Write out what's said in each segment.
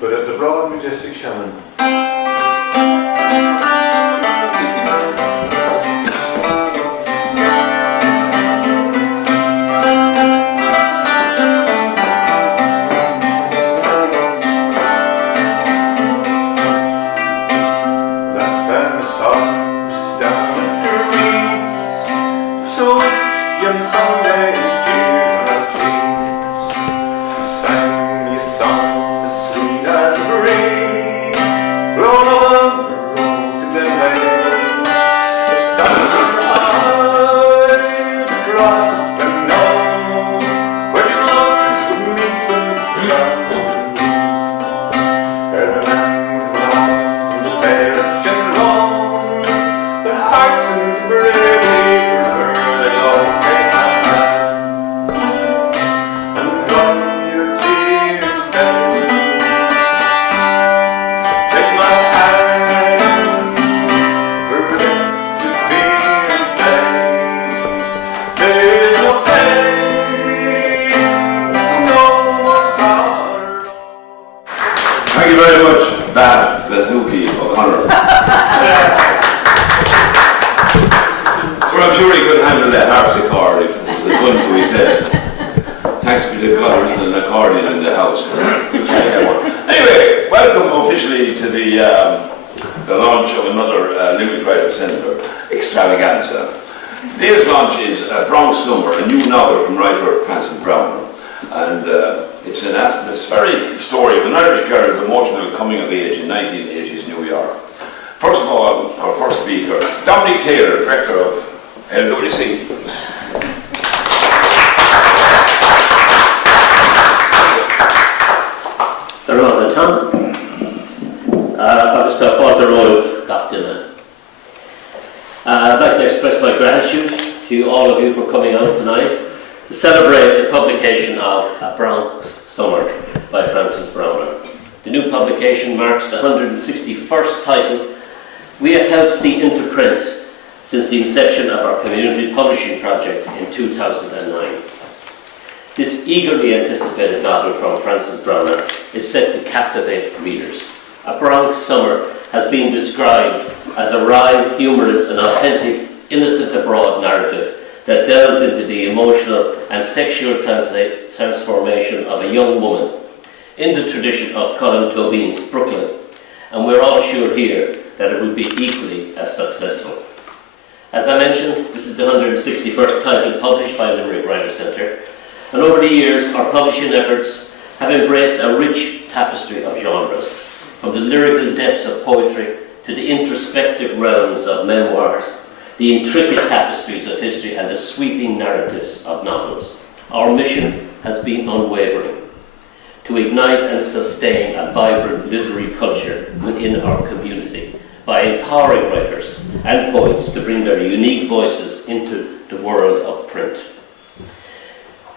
but at the broad majestic Shannon. Thank you very much, Bad Blazuki O'Connor. Well, I'm sure he could handle that harpsichord if it was going to, he said. Thanks for the God, there isn't an accordion in the house. Anyway, welcome officially to the launch of another Limerick Writer Centre extravaganza. Today's launch is A Bronx Summer, a new novel from writer Frances Browner. And it's an atmospheric story of an Irish girl's emotional coming of age in 1980s New York. First of all, our first speaker, Dominic Taylor, director of LWC. Hello, Tom. Mr. Father got dinner. I'd like to express my gratitude to all of you for coming out tonight to celebrate the publication of A Bronx Summer by Frances Browner. The new publication marks the 161st title we have helped see into print since the inception of our community publishing project in 2009. This eagerly anticipated novel from Frances Browner is set to captivate readers. A Bronx Summer has been described as a wry, humorous and authentic, innocent abroad narrative that delves into the emotional and sexual transformation of a young woman in the tradition of Colin Tobin's Brooklyn, and we're all sure here that it will be equally as successful. As I mentioned, this is the 161st title published by Limerick Writer Centre, and over the years our publishing efforts have embraced a rich tapestry of genres, from the lyrical depths of poetry to the introspective realms of memoirs, the intricate tapestries of history and the sweeping narratives of novels. Our mission has been unwavering: to ignite and sustain a vibrant literary culture within our community by empowering writers and poets to bring their unique voices into the world of print.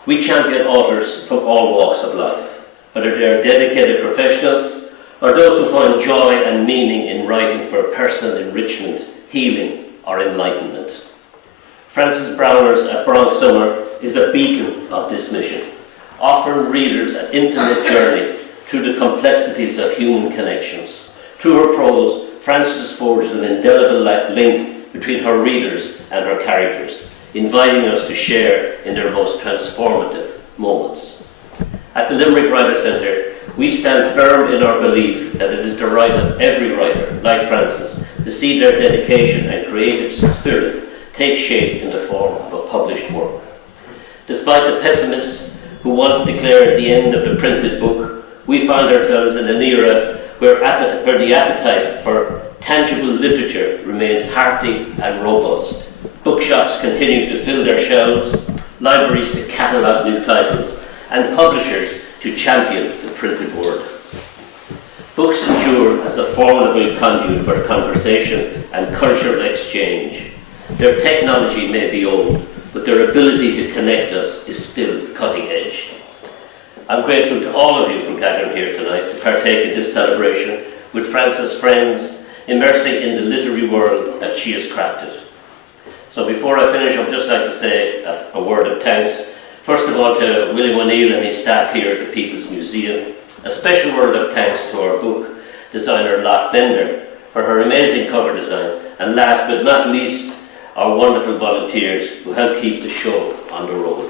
We champion authors from all walks of life, whether they are dedicated professionals or those who find joy and meaning in writing for personal enrichment, healing, or enlightenment. Frances Browner's A Bronx Summer is a beacon of this mission, offering readers an intimate journey through the complexities of human connections. Through her prose, Frances forged an indelible link between her readers and her characters, inviting us to share in their most transformative moments. At the Limerick Writer Centre, we stand firm in our belief that it is the right of every writer, like Frances, to see their dedication and creative spirit take shape in the form of a published work. Despite the pessimists who once declared the end of the printed book, we find ourselves in an era where the appetite for tangible literature remains hearty and robust. Bookshops continue to fill their shelves, libraries to catalogue new titles, and publishers to champion the printed word. Books endure as a formidable conduit for conversation and cultural exchange. Their technology may be old, but their ability to connect us is still cutting edge. I'm grateful to all of you for gathering here tonight to partake in this celebration with Frances' friends, immersing in the literary world that she has crafted. So before I finish, I'd just like to say a word of thanks, first of all to William O'Neill and his staff here at the People's Museum, A special word of thanks to our book designer Lot Bender for her amazing cover design, and last but not least, our wonderful volunteers who help keep the show on the road.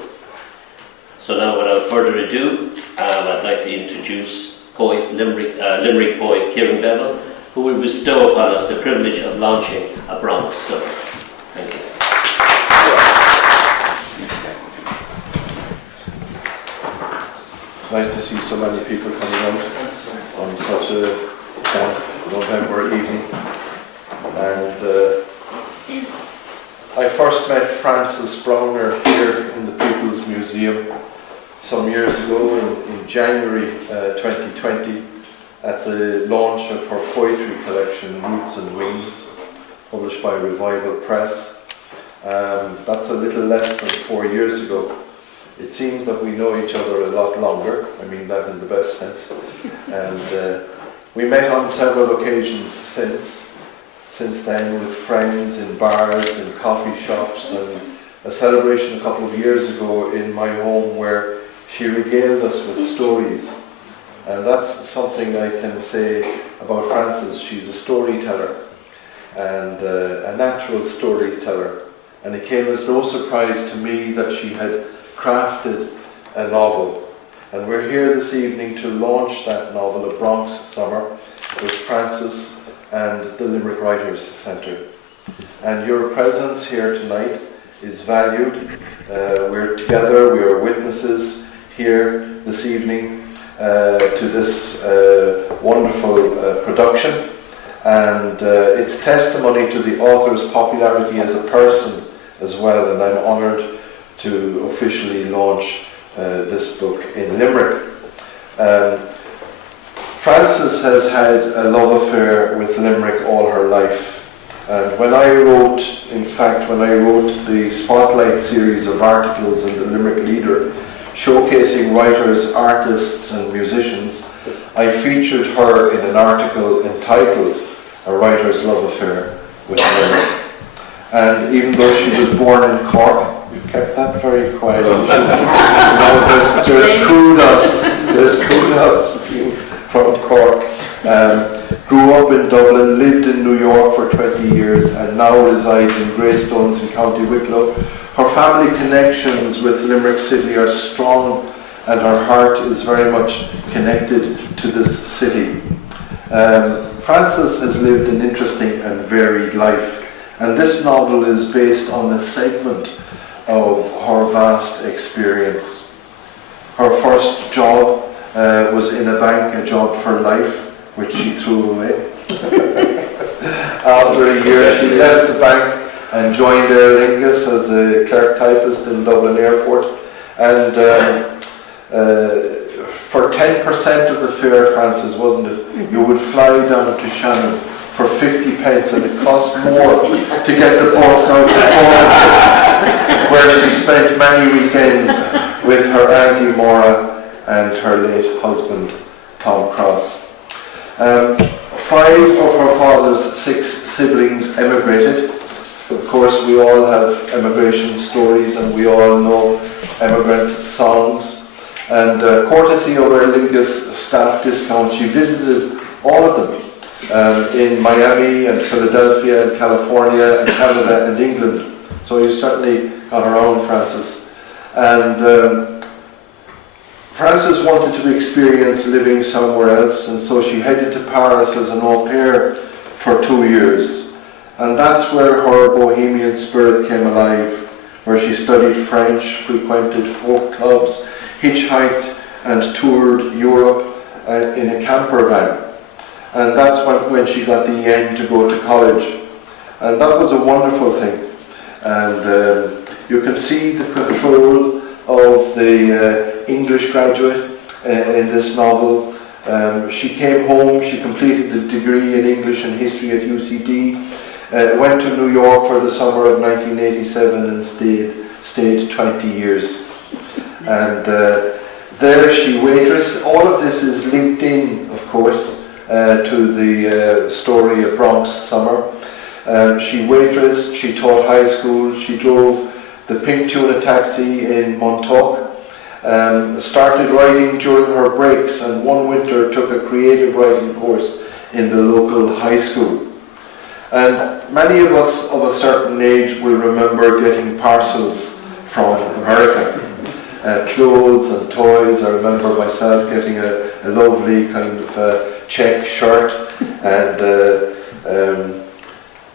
So now, without further ado, I'd like to introduce Limerick poet Kieran Bevel, who will bestow upon us the privilege of launching A Bronx Summer. Thank you. Nice to see so many people coming out on such a damp November evening. And I first met Frances Browner here in the People's Museum some years ago in January 2020 at the launch of her poetry collection Roots and Wings, published by Revival Press. That's a little less than 4 years ago. It seems that we know each other a lot longer, I mean that in the best sense. And we met on several occasions since then, with friends in bars, in coffee shops, and a celebration a couple of years ago in my home where she regaled us with stories. And that's something I can say about Frances. She's a storyteller, and a natural storyteller. And it came as no surprise to me that she had crafted a novel. And we're here this evening to launch that novel, A Bronx Summer, with Frances and the Limerick Writers Centre. And your presence here tonight is valued. We're together, we are witnesses here this evening to this wonderful production. And it's testimony to the author's popularity as a person as well, and I'm honoured to officially launch this book in Limerick. Frances has had a love affair with Limerick all her life. And when I wrote the Spotlight series of articles in the Limerick Leader, showcasing writers, artists and musicians, I featured her in an article entitled A Writer's Love Affair with Limerick. And even though she was born in Cork, we've kept that very quiet. There's kudos from Cork. Grew up in Dublin, lived in New York for 20 years, and now resides in Greystones in County Wicklow. Her family connections with Limerick City are strong, and her heart is very much connected to this city. Frances has lived an interesting and varied life, and this novel is based on a segment of her vast experience. Her first job was in a bank, a job for life, which she threw away. After a year, she left the bank and joined Aer Lingus as a clerk typist in Dublin Airport. And for 10% of the fare, Frances, wasn't it? You would fly down to Shannon for 50 pence, and it cost more to get the bus out to Cork, where she spent many weekends with her Auntie Maura and her late husband, Tom Cross. 5 of her father's 6 siblings emigrated. Of course, we all have emigration stories, and we all know emigrant songs. And courtesy of Aer Lingus staff discount, she visited all of them in Miami and Philadelphia and California and Canada and England. So you certainly got around, Frances. And Frances wanted to experience living somewhere else, and so she headed to Paris as an au pair for 2 years. And that's where her bohemian spirit came alive, where she studied French, frequented folk clubs, hitchhiked and toured Europe in a camper van. And that's when she got the yen to go to college. And that was a wonderful thing. And you can see the control of the English graduate in this novel. She came home, she completed a degree in English and History at UCD, went to New York for the summer of 1987 and stayed 20 years. And there she waitressed. All of this is linked in, of course, to the story of Bronx Summer. She waitressed, she taught high school, she drove the pink tuna taxi in Montauk, started writing during her breaks, and one winter took a creative writing course in the local high school. And many of us of a certain age will remember getting parcels from America. Clothes and toys. I remember myself getting a lovely kind of check shirt, and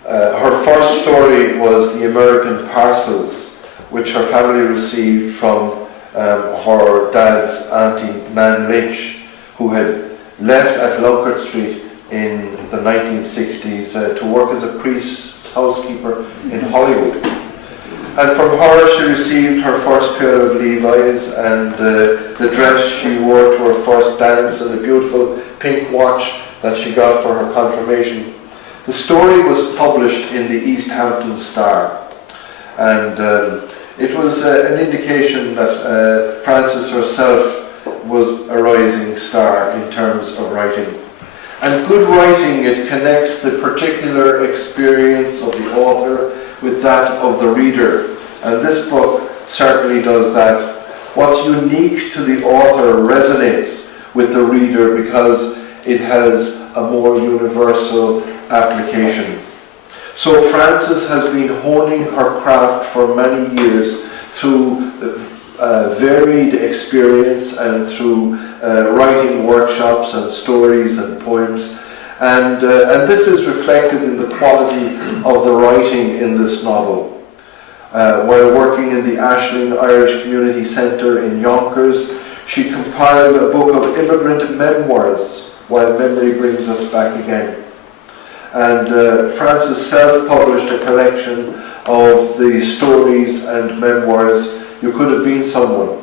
her first story was the American parcels, which her family received from her dad's auntie Nan Lynch, who had left at Lunkard Street in the 1960s to work as a priest's housekeeper in Hollywood. And from her she received her first pair of Levi's and the dress she wore to her first dance and a beautiful pink watch that she got for her confirmation. The story was published in the East Hampton Star, and it was an indication that Frances herself was a rising star in terms of writing. And good writing, it connects the particular experience of the author with that of the reader, and this book certainly does that. What's unique to the author resonates with the reader because it has a more universal application. So Frances has been honing her craft for many years through varied experience and through writing workshops and stories and poems, and this is reflected in the quality of the writing in this novel. While working in the Ashling Irish Community Centre in Yonkers, she compiled a book of immigrant memoirs, While Memory Brings Us Back Again. And Frances self-published a collection of the stories and memoirs, You Could Have Been Someone,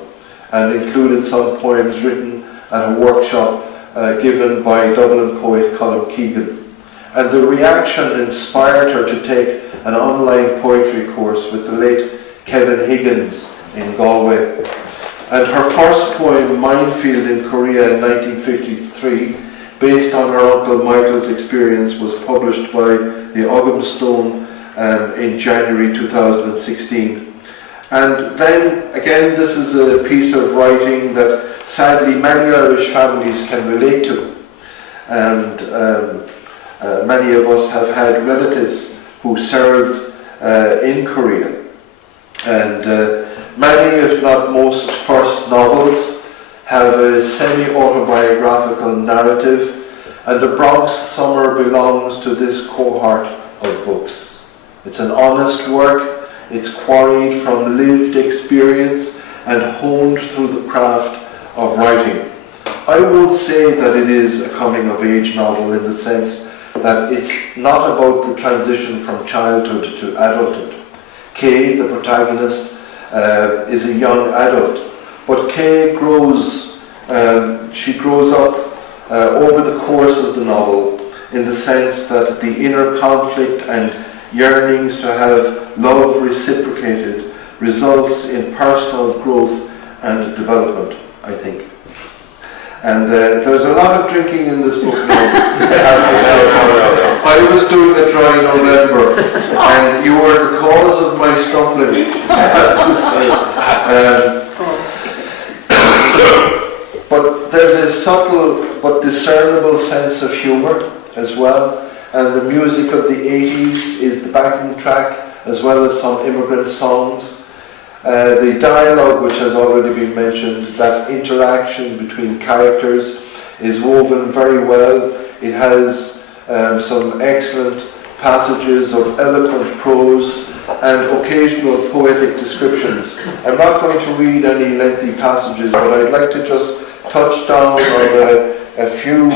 and included some poems written at a workshop given by Dublin poet Colm Keegan. And the reaction inspired her to take an online poetry course with the late Kevin Higgins in Galway. And her first poem, Minefield in Korea in 1953, based on her Uncle Michael's experience, was published by the Ogham Stone in January 2016. And then, again, this is a piece of writing that sadly many Irish families can relate to. And many of us have had relatives who served in Korea. And many, if not most, first novels have a semi-autobiographical narrative, and A Bronx Summer belongs to this cohort of books. It's an honest work, it's quarried from lived experience and honed through the craft of writing. I won't say that it is a coming-of-age novel in the sense that it's not about the transition from childhood to adulthood. Kay, the protagonist, is a young adult, but Kay grows, she grows up over the course of the novel in the sense that the inner conflict and yearnings to have love reciprocated results in personal growth and development, I think. And there's a lot of drinking in this book now, I have to say. I was doing a dry November, and you were the cause of my stumbling, I have to say. But there's a subtle but discernible sense of humour as well, and the music of the 80s is the backing track, as well as some immigrant songs. The dialogue, which has already been mentioned, that interaction between characters is woven very well. It has some excellent passages of eloquent prose and occasional poetic descriptions. I'm not going to read any lengthy passages, but I'd like to just touch down on a few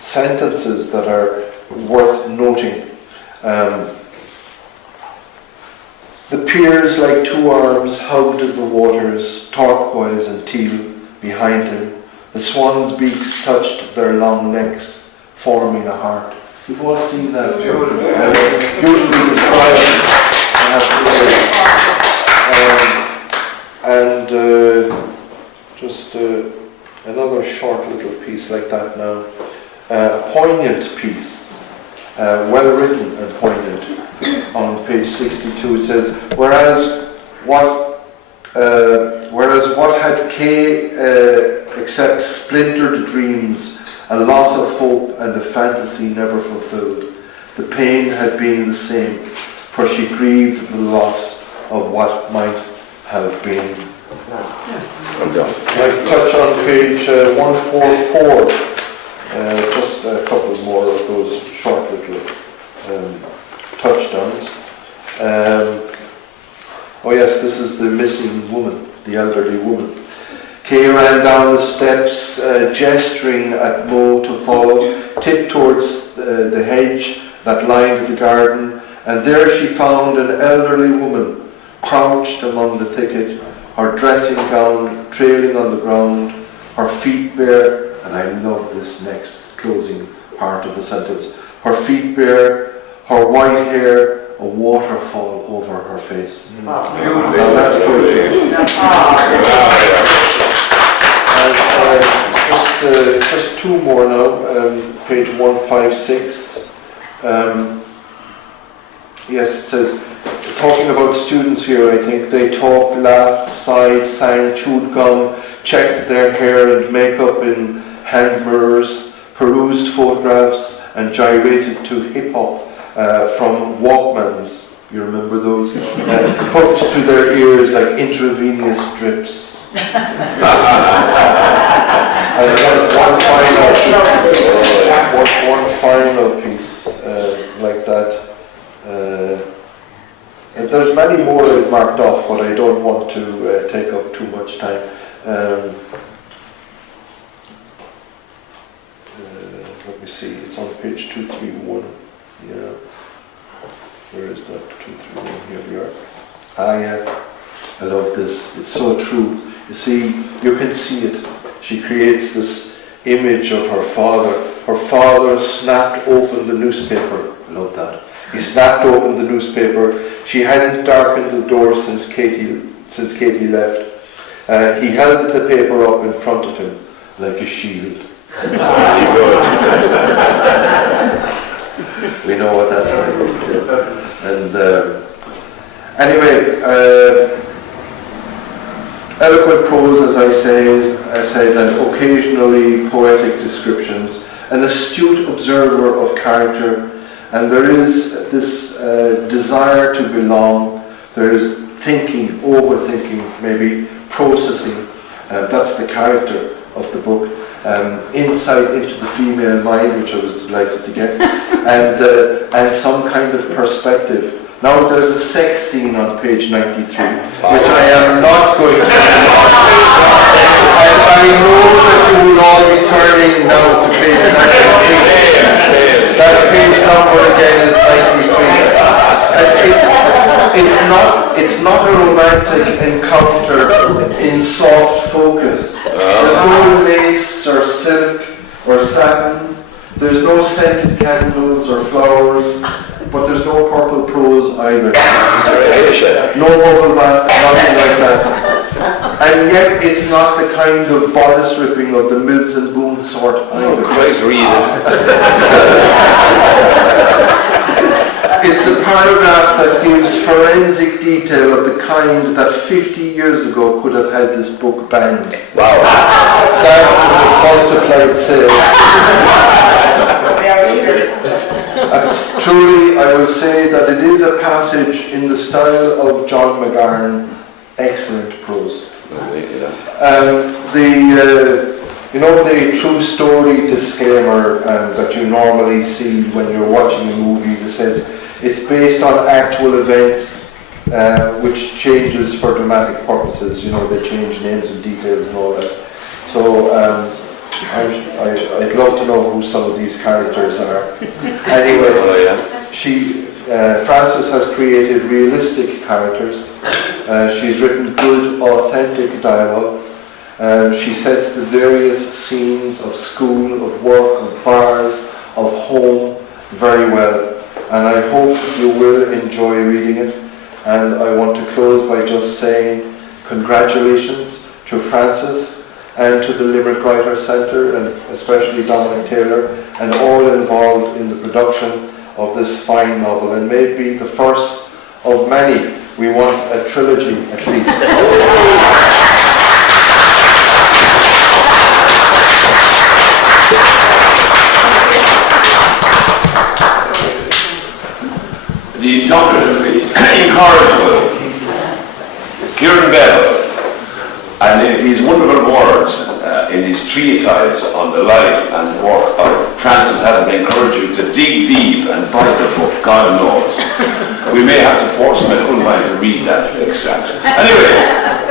sentences that are worth noting. The piers like two arms hugged in the waters, turquoise and teal behind him. The swans' beaks touched their long necks, forming a heart. You've all seen that. Beautifully described, I have to say. Just another short little piece like that now. A poignant piece, well written and poignant. On page 62 it says, whereas what Whereas what had Kay except splintered dreams, a loss of hope and a fantasy never fulfilled, the pain had been the same, for she grieved the loss of what might have been. I'm done. I touch on page 144, just a couple more of those short little touchdowns. Oh yes, this is the missing woman, the elderly woman. Kay ran down the steps, gesturing at Mo to follow, tipped towards the hedge that lined the garden, and there she found an elderly woman crouched among the thicket, her dressing gown trailing on the ground, her feet bare, and I love this next closing part of the sentence, her feet bare, her white hair, a waterfall over her face. Now that's poetry. Just two more now, page 156. Yes, it says, talking about students here, I think they talked, laughed, sighed, sang, chewed gum, checked their hair and makeup in hand mirrors, perused photographs, and gyrated to hip-hop from Walkmans, you remember those? Hooked to their ears like intravenous drips. And one final piece like that. And there's many more I've marked off, but I don't want to take up too much time. Let me see, it's on page 231. Yeah. Where is that? 231, here we are. Yeah. I love this. It's so true. You see, you can see it. She creates this image of her father. Her father snapped open the newspaper. I love that. He snapped open the newspaper. She hadn't darkened the door since Katie left. He held the paper up in front of him like a shield. We know what that's like. And anyway, eloquent prose, as I said, and occasionally poetic descriptions, an astute observer of character, and there is this desire to belong, there is thinking, overthinking, maybe processing, that's the character of the book, insight into the female mind, which I was delighted to get, and some kind of perspective. Now there's a sex scene on page 93, which I am not going to and I know that you will all be turning now to page 93. That page number again is 93. It's not a romantic encounter in soft focus. There's no lace or silk or satin. There's no scented candles or flowers. But there's no purple prose either. No bubble bath, nothing like that. And yet it's not the kind of bodice ripping of the Mills and Boone sort either. Christ, read It's a paragraph that gives forensic detail of the kind that 50 years ago could have had this book banned. Wow. That multiplied sales. Truly, I will say that it is a passage in the style of John McGarn, excellent prose. The true story disclaimer that you normally see when you're watching a movie that says it's based on actual events which changes for dramatic purposes. They change names and details and all that. So I'd love to know who some of these characters are. Anyway, Frances has created realistic characters. She's written good, authentic dialogue. She sets the various scenes of school, of work, of bars, of home very well. And I hope you will enjoy reading it. And I want to close by just saying congratulations to Frances and to the Limerick Writers Centre, and especially Dominic Taylor, and all involved in the production of this fine novel, and may it be the first of many. We want a trilogy at least. wonderful words in his treatise on the life and work of Francis hasn't encouraged you to dig deep and bite the book, God knows. We may have to force him at Culvine to read that extract. Anyway,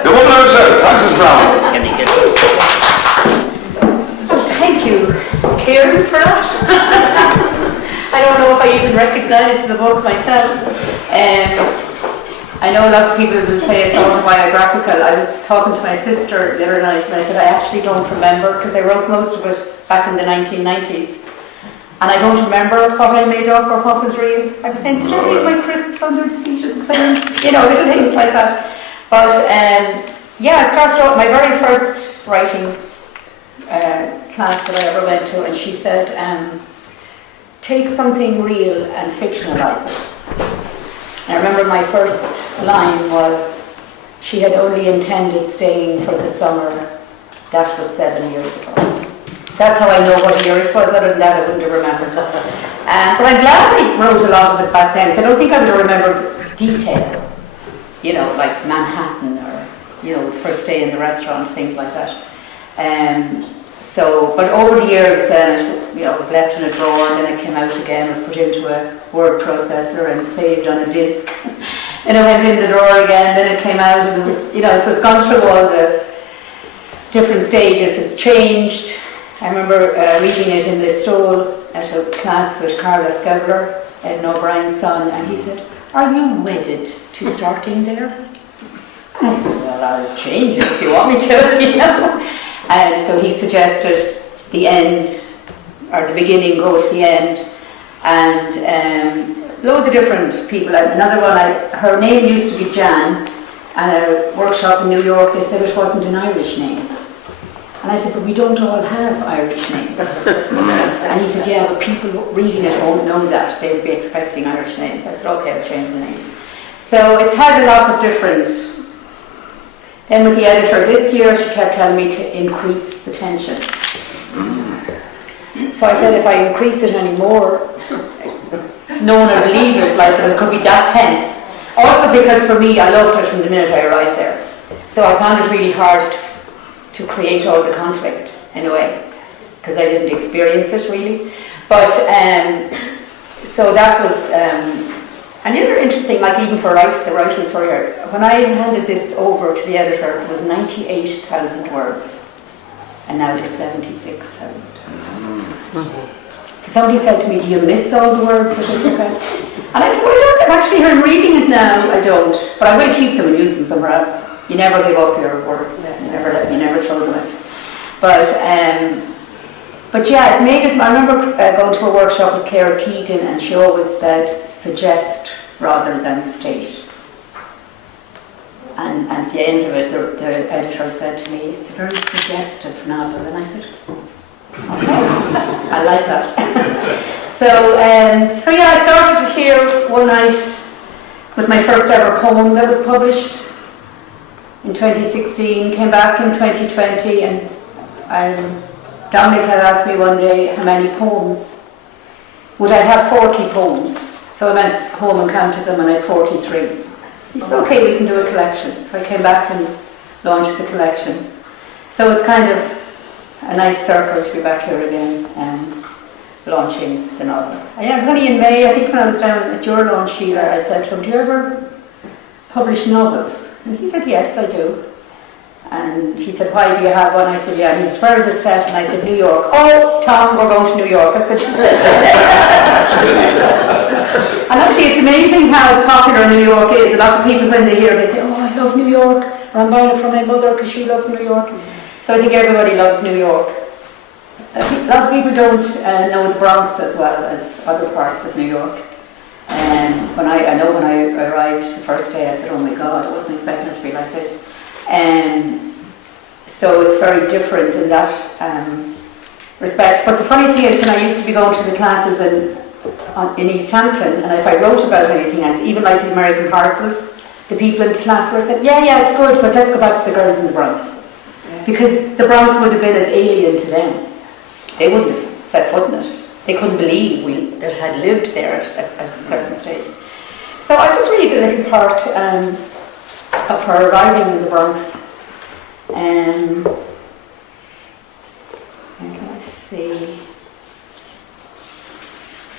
the woman herself, Frances Brown. Can you get Thank you, Kieran, for that. I don't know if I even recognise the book myself. I know a lot of people will say it's autobiographical. I was talking to my sister the other night and I said I actually don't remember because I wrote most of it back in the 1990s. And I don't remember what I made up or what was real. I was saying, did I leave my crisps under the seat of the plane? You know, little things like that. But yeah, I started out my very first writing class that I ever went to, and she said, take something real and fictionalise it. I remember my first line was, she had only intended staying for the summer. That was 7 years ago. So that's how I know what year it was. Other than that, I wouldn't have remembered. But I'm glad I wrote a lot of it back then. So I don't think I would have remembered detail, you know, like Manhattan or, you know, the first day in the restaurant, things like that. But over the years then, it was left in a drawer, and then it came out again, was put into a word processor and saved on a disc. And it went in the drawer again, then it came out, and it was, so it's gone through all the different stages. It's changed. I remember reading it in the stall at a class with Carla Skevler, Ed O'Brien's son, and he said, "Are you wedded to starting there?" And I said, "Well, I'll change it if you want me to," And so he suggested the end, or the beginning go to the end, and loads of different people. And another one, her name used to be Jan, and a workshop in New York, they said it wasn't an Irish name. And I said, but we don't all have Irish names. And he said, yeah, but people reading it won't know that. They would be expecting Irish names. I said, okay, I'll change the names. So it's had a lot of different. Then with the editor this year, she kept telling me to increase the tension. So I said, if I increase it any more, no one will believe it, like it could be that tense. Also because for me, I loved it from the minute I arrived there. So I found it really hard to create all the conflict in a way, because I didn't experience it really. But so that was, and the other interesting, like even for the writers who are here, when I handed this over to the editor, it was 98,000 words, and now there's 76,000. So somebody said to me, do you miss all the words that you took out? And I said, well, I don't. Actually, I'm reading it now, I don't. But I will keep them and use them somewhere else. You never give up your words. You never throw them out. But yeah, it made it. I remember going to a workshop with Claire Keegan, and she always said, suggest rather than state. And at the end of it, the editor said to me, it's a very suggestive novel. And I said, okay, I like that. So yeah, I started here one night with my first ever poem that was published in 2016, came back in 2020, and Dominic had asked me one day how many poems. Would I have 40 poems? So I went home and counted them, and I had 43. He said, okay, we can do a collection. So I came back and launched the collection. So it's kind of a nice circle to be back here again and launching the novel. Yeah, it was only in May, I think when I was down at your launch, Sheila, I said to him, do you ever publish novels? And he said, yes, I do. And he said, why do you have one? I said, yeah. And he said, where is it set? And I said, New York. Oh, Tom, we're going to New York. That's what she said. And actually, it's amazing how popular New York is. A lot of people, when they hear, they say, oh, I love New York. Or I'm buying it from my mother because she loves New York. So I think everybody loves New York. A lot of people don't know the Bronx as well as other parts of New York. And when I arrived the first day, I said, oh my God, I wasn't expecting it to be like this. So it's very different in that respect. But the funny thing is, when I used to be going to the classes in East Hampton, and if I wrote about anything else, even like the American Parcels, the people in the class were saying, yeah, it's good, but let's go back to the girls in the Bronx. Because the Bronx would have been as alien to them. They wouldn't have set foot in it. They couldn't believe that had lived there at a certain stage. So I just read a little part of her arriving in the Bronx.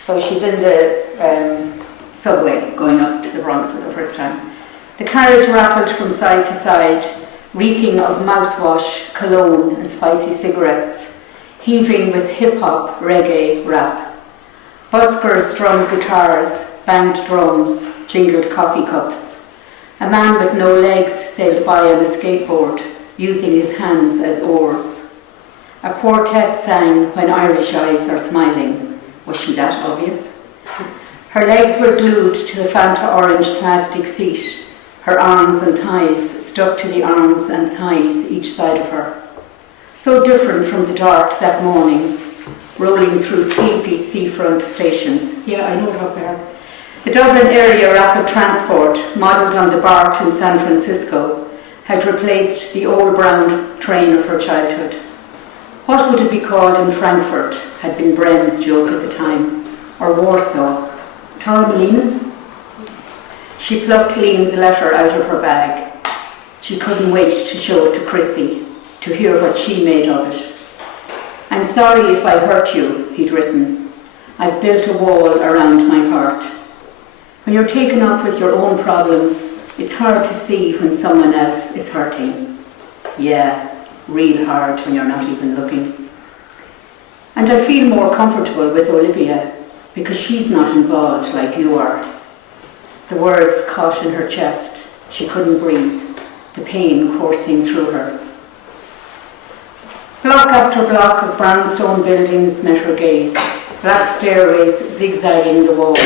So she's in the subway going up to the Bronx for the first time. The carriage rattled from side to side, reeking of mouthwash, cologne and spicy cigarettes, heaving with hip-hop, reggae, rap. Buskers strummed guitars, banged drums, jingled coffee cups. A man with no legs sailed by on a skateboard, using his hands as oars. A quartet sang When Irish Eyes Are Smiling. Was she that obvious? Her legs were glued to the Fanta orange plastic seat, her arms and thighs stuck to the arms and thighs each side of her. So different from the dart that morning, rolling through sleepy seafront stations. Yeah, I know it up there. The Dublin area rapid transport, modelled on the BART in San Francisco, had replaced the old brown train of her childhood. What would it be called in Frankfurt had been Bren's joke at the time, or Warsaw. Torremolinos? She plucked Liam's letter out of her bag. She couldn't wait to show it to Chrissy, to hear what she made of it. I'm sorry if I hurt you, he'd written. I've built a wall around my heart. When you're taken up with your own problems, it's hard to see when someone else is hurting. Yeah, real hard when you're not even looking. And I feel more comfortable with Olivia because she's not involved like you are. The words caught in her chest. She couldn't breathe, the pain coursing through her. Block after block of brownstone buildings met her gaze, black stairways zigzagging the walls,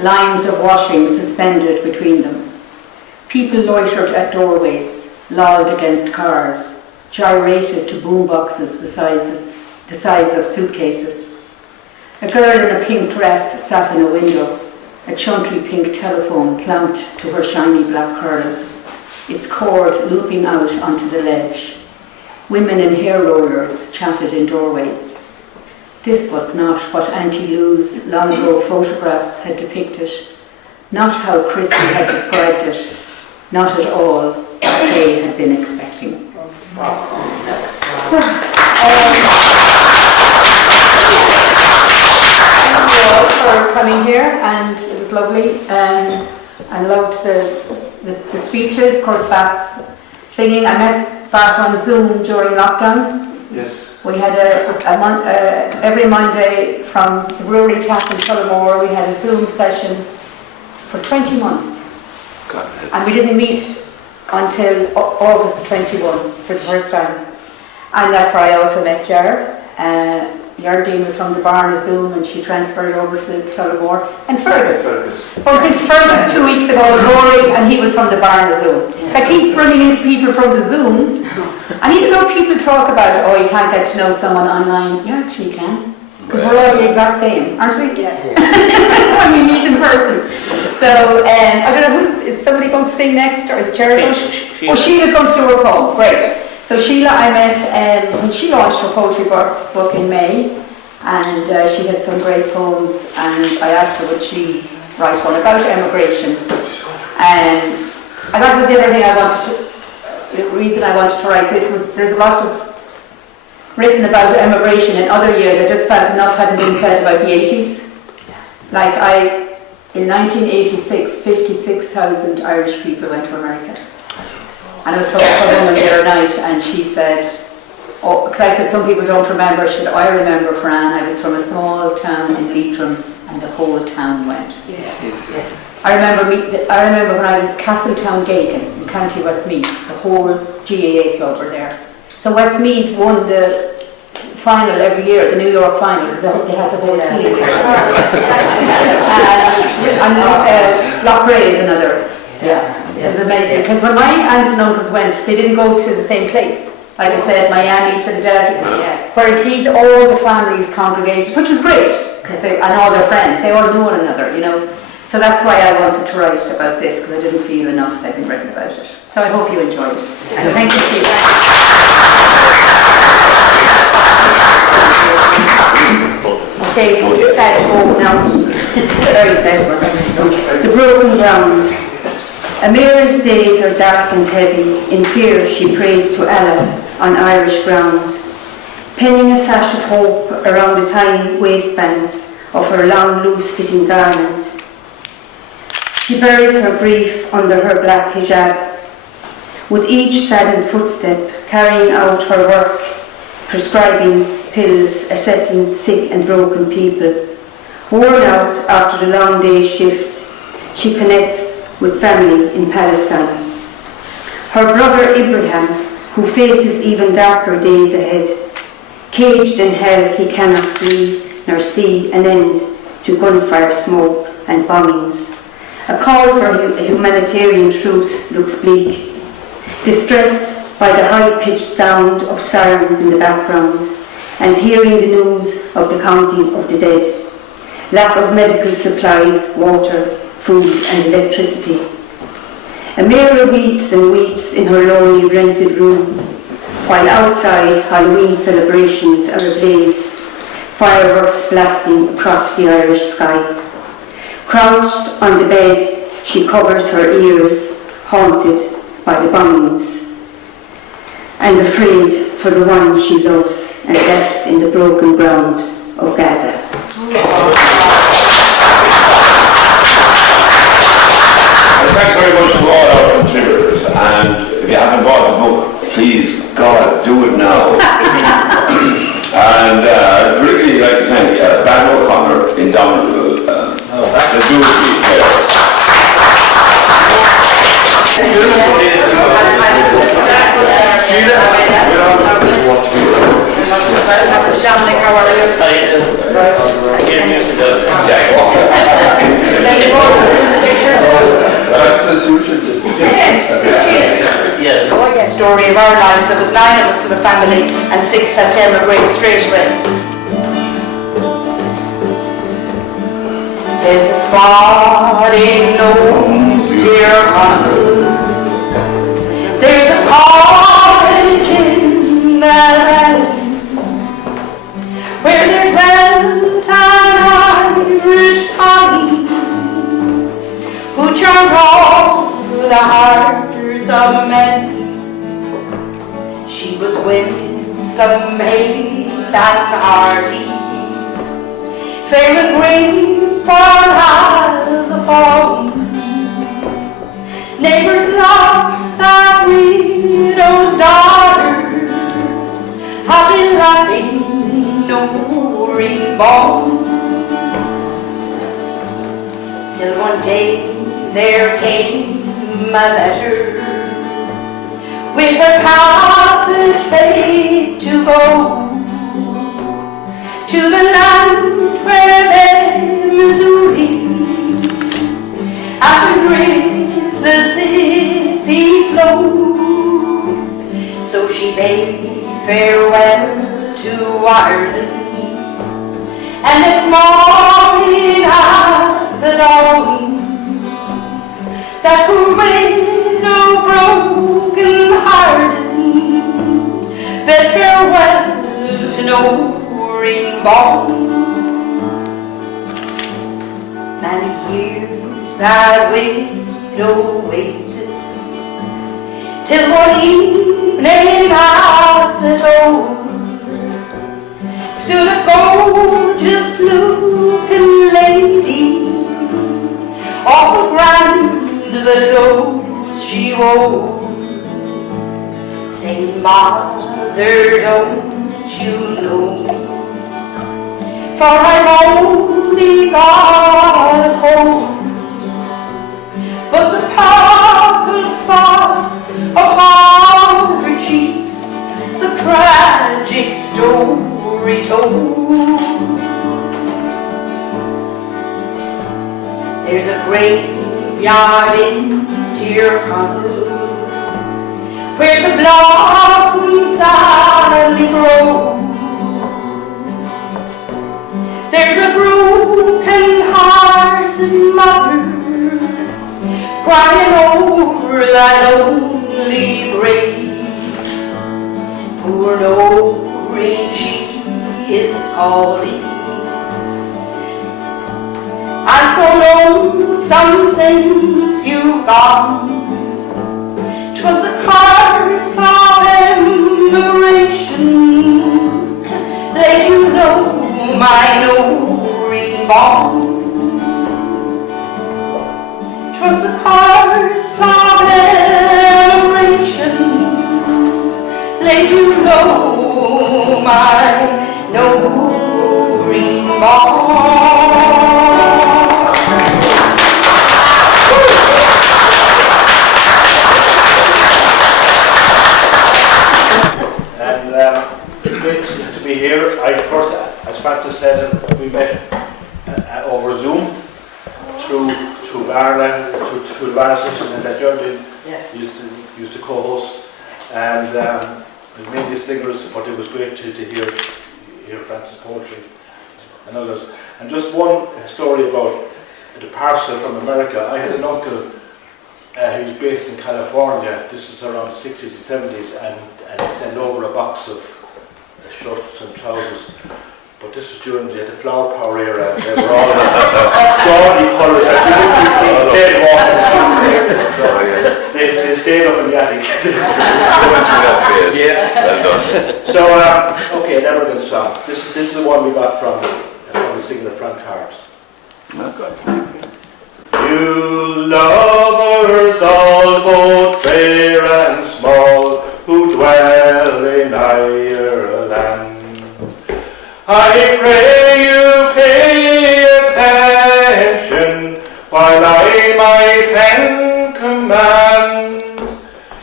lines of washing suspended between them. People loitered at doorways, lolled against cars, gyrated to boomboxes the size of suitcases. A girl in a pink dress sat in a window, a chunky pink telephone clamped to her shiny black curls, its cord looping out onto the ledge. Women in hair rollers chatted in doorways. This was not what Auntie Lou's long ago photographs had depicted, not how Chrissy had described it, not at all what they had been expecting. Thank you all for coming here, and it was lovely. I loved the speeches, of course, Bat's singing. I met Bat on Zoom during lockdown. Yes. We had every Monday from the brewery tap in Tullamore, we had a Zoom session for 20 months. And we didn't meet until August 21 for the first time. And that's where I also met Jar. Yardine was from the Barna Zoom and she transferred over to Tullamore. And Fergus. Bumped into Fergus 2 weeks ago, Rory, and he was from the Barna Zoom. I keep running into people from the Zooms. And even though people talk about, oh, you can't get to know someone online, you actually can. Because we're all the exact same, aren't we? Yeah. When we meet in person. So, I don't know, is somebody going to sing next, or is Jerry going to? Oh, Sheila's going to do her poem, great. So Sheila I met when she launched her poetry book in May, and she had some great poems, and I asked her would she write one about emigration. And that was the other thing the reason I wanted to write this was there's a lot of written about emigration in other years. I just felt enough hadn't been said about the 80s. Like in 1986, 56,000 Irish people went to America. And I was talking to a woman the other night, and she said, oh, because I said some people don't remember, she said, oh, I remember, Fran, I was from a small town in Leitrim, and the whole town went. Yes. I remember when I was at Castletown-Gagan in County Westmeath, the whole GAA club were there. So Westmeath won the final every year, the New York final, because they had the whole team. And Lochray is another. Yes. It was amazing, because when my aunts and uncles went, they didn't go to the same place. Like I said, Miami, Philadelphia. Yeah. Whereas all the families congregated, which was great, and all their friends, they all knew one another, you know. So that's why I wanted to write about this, because I didn't feel enough had been written about it. So I hope you enjoyed it. And thank you, Steve. Okay, it's sad home now. Very sad. The broken ground. Amira's days are dark and heavy. In fear she prays to Allah on Irish ground. Penning a sash of hope around a tiny waistband, of her long, loose-fitting garment. She buries her grief under her black hijab, with each saddened footstep carrying out her work, prescribing pills, assessing sick and broken people. Worn out after the long day's shift, she connects with family in Palestine. Her brother Ibrahim, who faces even darker days ahead, caged in hell he cannot flee nor see an end to gunfire, smoke and bombings. A call for a humanitarian truce looks bleak. Distressed by the high-pitched sound of sirens in the background and hearing the news of the counting of the dead, lack of medical supplies, water, food and electricity. Amira weeps and weeps in her lonely rented room, while outside Halloween celebrations are ablaze, fireworks blasting across the Irish sky. Crouched on the bed, she covers her ears, haunted by the bombings, and afraid for the one she loves and left in the broken ground of Gaza. Thanks very much to all our contributors, and if you haven't bought the book, please, God, do it now. And I'd really like to thank Dan O'Connor, Indomitable, the Dewsbury player. Story of our lives. There was 9 of us in the family and 6 had to emigrate straight away. There's a spot in Nome, dear Connell. There's a cottage in that valley where there's well-timed Irish honey who charm all the hearts of men. She was winsome, hale and hearty, fair and graceful as a fawn. Neighbors laughed that widow's daughter, happy laughing, no ring born. Till one day there came a letter with her passage paid to go to the land where the Missouri and the Mississippi flow. So she bade farewell to Ireland, and next morning at the dawn, that poor widow broken hearted bid farewell to no ring born. Many years that widow waited, till one evening at the door stood a gorgeous looking lady, awful grand the clothes she wore, saying, Mother, don't you know, for I've only got home but the purple spots upon her cheeks, the tragic story told. There's a graveyard in Tyrconnell where the blossoms sadly grow. There's a broken-hearted mother crying over that lonely grave. Poor Noreen, she is calling. I'm so lonesome since you've gone. 'Twas the curse of emigration, let you know my Noreen mine, no remorse. It's great to be here. As Francis said, we met over Zoom through Barna, through Barna, and that Jordan used to co-host, and it was mainly singers, but it was great to hear Francis' poetry and others. And just one story about the parcel from America. I had an uncle who was based in California. This is around the 60s and 70s, and he sent over a box of shorts and trousers. But this was during the flower power era, and they were all gaudy colours that you wouldn't see dead walking the street. So they stayed up in the attic. Well done. So, okay, never good song. This is the one we got from the singing of Frank Hart. You lovers all, both fair and small, who dwell in Ireland, I pray you pay attention while I my pen command.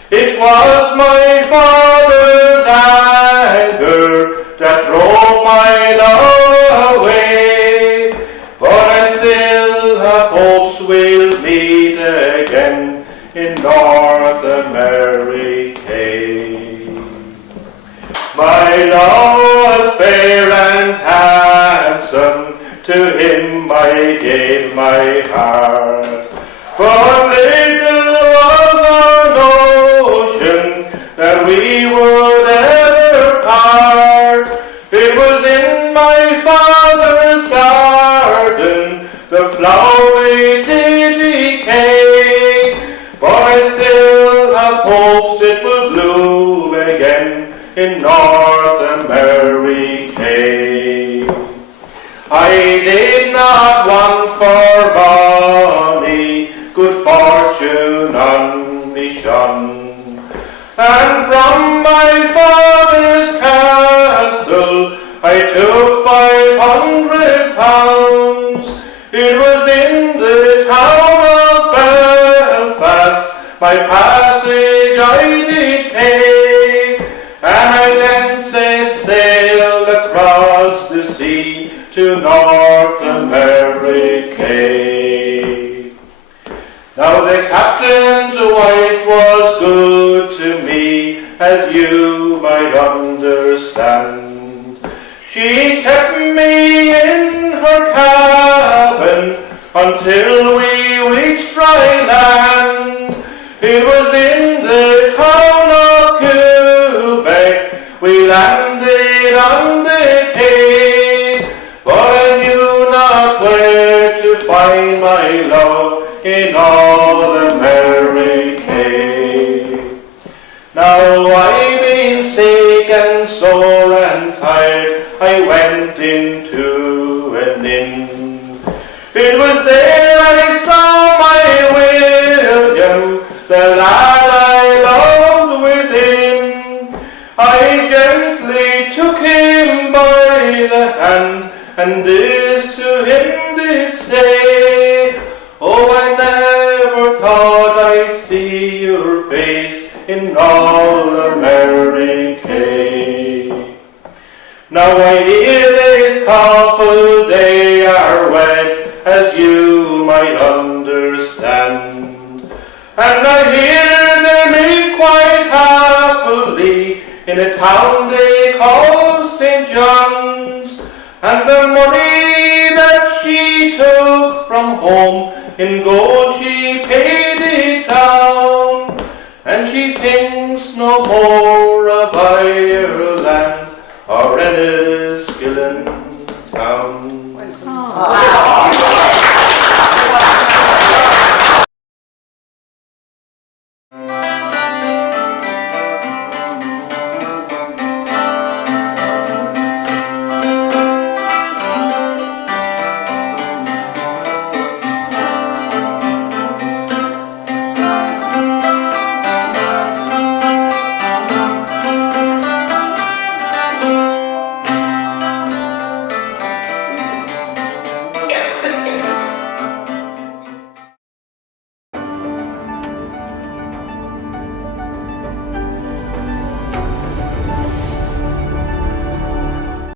It was my father's anger that drove my love away, but I still have hopes we'll meet again in North America. My love was fair and handsome, to him I gave my heart. But little was our notion that we would ever part. It was in my father's garden the flowery did decay, but I still have hopes it will bloom again in North America. I did not want for money, good fortune on me shone, and from my father's castle I took £500. It was in the town of Belfast my passage I did pay, and I then set sail across the sea to North America. Now the captain's wife was good to me, as you might understand. She kept me in her cabin until we reached dry land. It was in the town of Quebec we landed on the quay, but I knew not where to find my love in all America. Now I've been sick and sore and tired, I went into an inn. It was there I saw my William, the lad I loved within. I gently took him by the hand, and this to him did say, oh, I never thought I'd see your face in all America. Now I hear this couple, they are wed, as you might understand, and I hear they live quite happily in a town they call St. John's, and the money that she took from home in gold she paid it down, and she thinks no more of